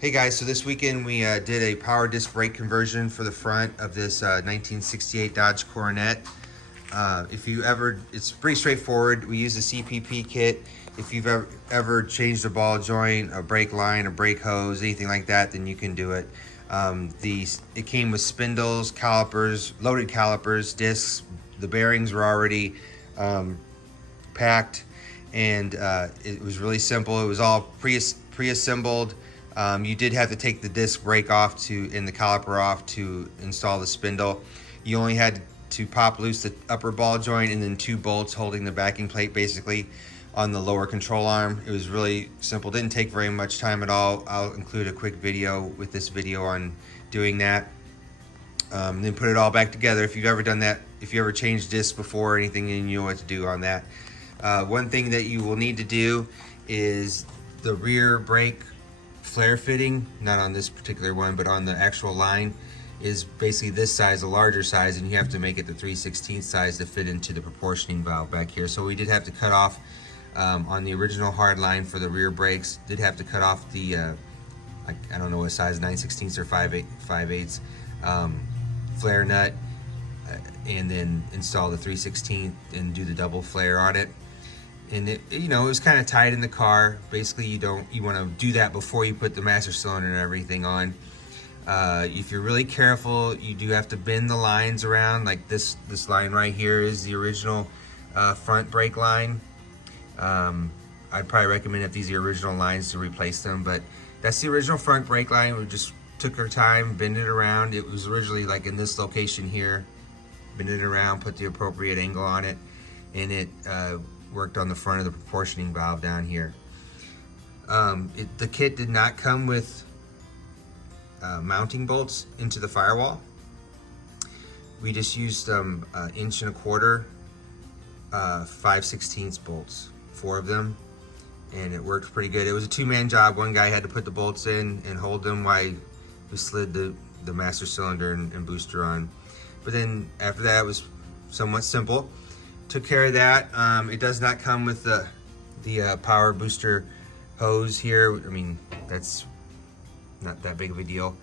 Hey guys, so this weekend we did a power disc brake conversion for the front of this 1968 Dodge Coronet. It's pretty straightforward. We use a CPP kit. If you've ever changed a ball joint, a brake line, a brake hose, anything like that, then you can do it. It came with spindles, calipers, loaded calipers, discs. The bearings were already packed, and it was really simple. It was all pre-assembled. You did have to take the disc brake off and the caliper off to install the spindle. You only had to pop loose the upper ball joint and then 2 bolts holding the backing plate basically on the lower control arm. It was really simple, didn't take very much time at all. I'll include a quick video with this video on doing that. Then put it all back together. If you've ever done that, if you ever changed discs before or anything, then you know what to do on that. One thing that you will need to do is the rear brake flare fitting, not on this particular one, but on the actual line, is basically this size, a larger size, and you have to make it the 3/16 size to fit into the proportioning valve back here. So we did have to cut off on the original hard line for the rear brakes, did have to cut off the I don't know what size, 9/16 or 5/8 flare nut, and then install the 3/16 and do the double flare on it. And it was kind of tight in the car. Basically, you want to do that before you put the master cylinder and everything on. If you're really careful, you do have to bend the lines around. Like this line right here is the original front brake line. I'd probably recommend, if these are the original lines, to replace them, but that's the original front brake line. We just took our time, bend it around. It was originally like in this location here. Bend it around, put the appropriate angle on it, and it worked on the front of the proportioning valve down here. The kit did not come with mounting bolts into the firewall. We just used 1.25 inch 5/16 bolts, 4 of them, and it worked pretty good. It was a 2-man job. One guy had to put the bolts in and hold them while we slid the master cylinder and booster on. But then after that, it was somewhat simple. Took care of that. It does not come with the power booster hose here. I mean, that's not that big of a deal.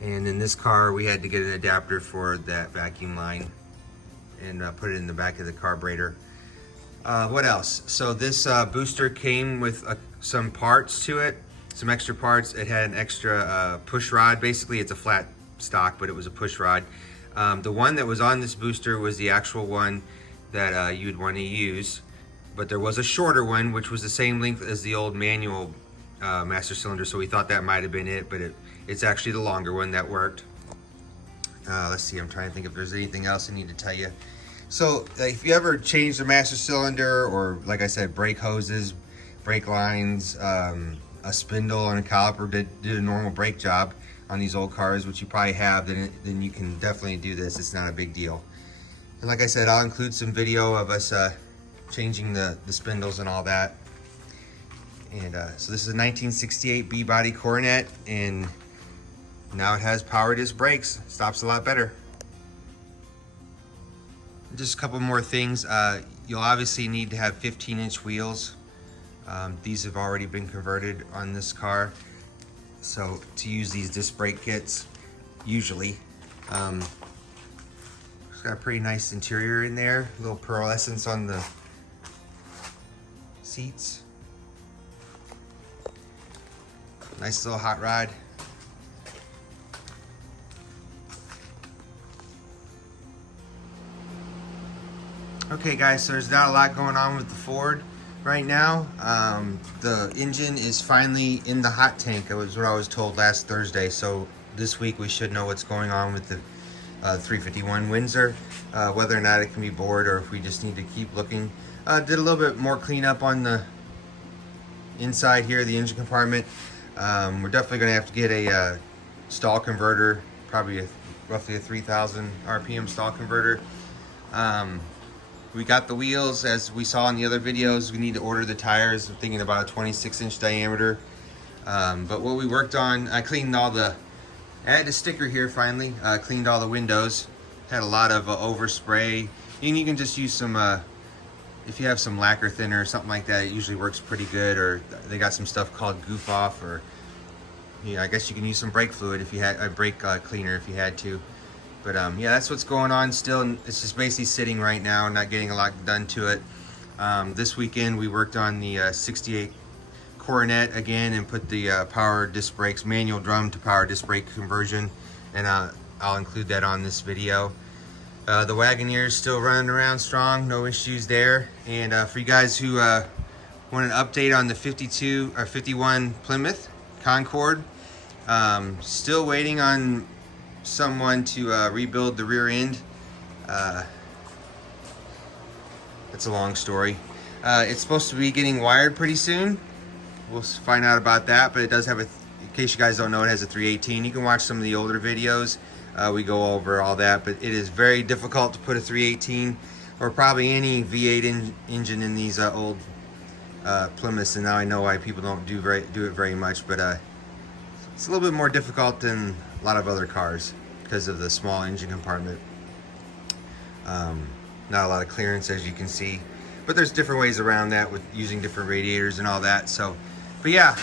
And in this car, we had to get an adapter for that vacuum line and put it in the back of the carburetor. What else? So this booster came with some parts to it, some extra parts. It had an extra push rod. Basically, it's a flat stock, but it was a push rod. The one that was on this booster was the actual one that you'd want to use, but there was a shorter one which was the same length as the old manual master cylinder, so we thought that might have been it, but it's actually the longer one that worked. Let's see, I'm trying to think if there's anything else I need to tell you. So if you ever change the master cylinder, or like I said, brake hoses, brake lines, a spindle and a caliper, did a normal brake job on these old cars, which you probably have, then you can definitely do this. It's not a big deal. And like I said, I'll include some video of us changing the spindles and all that. And so this is a 1968 B-body Coronet, and now it has power disc brakes. Stops a lot better. Just a couple more things. You'll obviously need to have 15-inch wheels. These have already been converted on this car, so to use these disc brake kits, usually. It's got a pretty nice interior in there. A little pearlescence on the seats. Nice little hot rod. Okay guys, so there's not a lot going on with the Ford right now. The engine is finally in the hot tank. That was what I was told last Thursday. So this week we should know what's going on with the 351 Windsor, whether or not it can be bored or if we just need to keep looking. Did a little bit more cleanup on the inside here, the engine compartment. We're definitely going to have to get a stall converter, probably roughly a 3,000 RPM stall converter. We got the wheels, as we saw in the other videos. We need to order the tires. I'm thinking about a 26-inch diameter. But what we worked on, I cleaned all the, I had a sticker here finally, cleaned all the windows. Had a lot of overspray. And you can just use some, if you have some lacquer thinner or something like that, it usually works pretty good. Or they got some stuff called Goof Off, or I guess you can use some brake fluid if you had a brake cleaner if you had to. But yeah, that's what's going on still. And it's just basically sitting right now, not getting a lot done to it. This weekend we worked on the 68 Coronet again and put the power disc brakes, manual drum to power disc brake conversion, and I'll include that on this video. The Wagoneer is still running around strong, no issues there. And for you guys who want an update on the 52 or 51 Plymouth Concord, still waiting on someone to rebuild the rear end. That's a long story. It's supposed to be getting wired pretty soon. We'll find out about that, but it does have in case you guys don't know, it has a 318. You can watch some of the older videos. We go over all that, but it is very difficult to put a 318 or probably any V8 engine in these old Plymouths, and now I know why people don't do it very much, but it's a little bit more difficult than a lot of other cars because of the small engine compartment. Not a lot of clearance, as you can see, but there's different ways around that with using different radiators and all that. So, but yeah,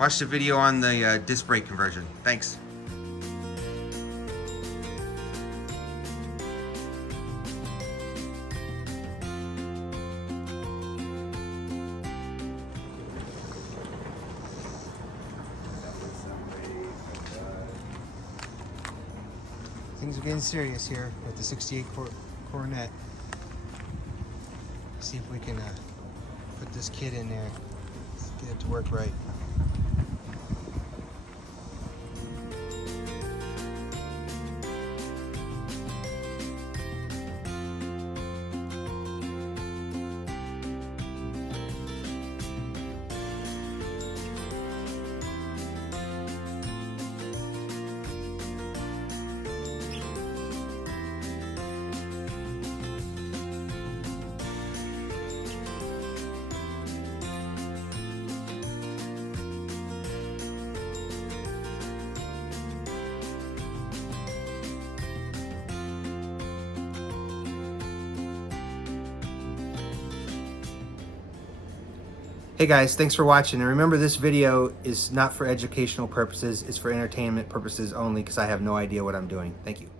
watch the video on the disc brake conversion. Thanks. Things are getting serious here with the 68 Coronet. See if we can put this kit in there, get it to work right. Hey guys, thanks for watching, and remember this video is not for educational purposes, it's for entertainment purposes only because I have no idea what I'm doing. Thank you.